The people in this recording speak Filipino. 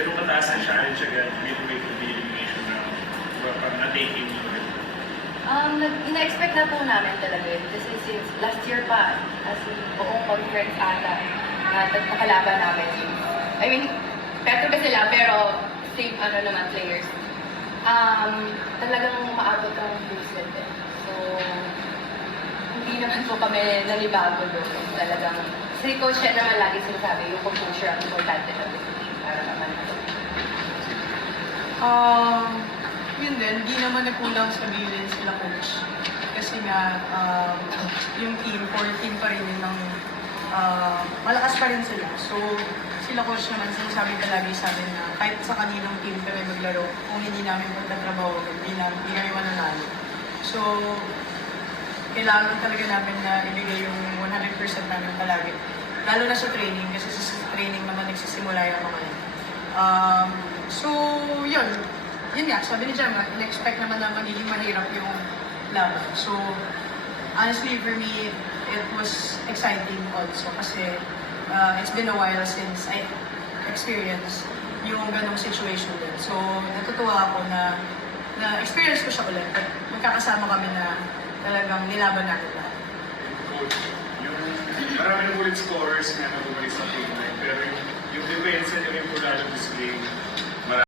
ganun kataas ang challenge agad midway to the elimination round. Diba, pag na-taking nyo rin. Ina-expect na po namin talaga yun. Kasi since last year pa, as in buong conference ata, na nakalaban namin. I mean, better ba sila, pero same naman players. Talagang maabot ang losing din. So, hindi naman po kami nanibago doon. Talagang, si Coach Chen naman lagi sinasabi, yung composure ang importante ng team para naman. Yun din, di naman nagkulang sa bilin sila coach. Kasi nga, yung team, core team pa rin yun ng malakas pa rin sila. So, sila coach naman sinasabi palagi sa amin na kahit sa kaninong team kami maglaro, kung hindi namin pagtatrabaho, hindi kami mananalo. So, kailangan talaga namin na ibigay yung 100% namin palagi. Lalo na sa training, kasi sa training naman nagsisimula yung mga yun. So, yun nga, sabi ni Gemma, in-expect naman na magiging mahirap yung laban. So, honestly, for me, it was exciting also kasi it's been a while since I experienced yung ganong situation din. So, natutuwa ako na experience ko siya ulit. At magkakasama kami na talagang nilaban natin lahat. Coach, yung marami ng ulit scorers nga na bumalik sa team line, pero yung depensa nyo rin po lalo display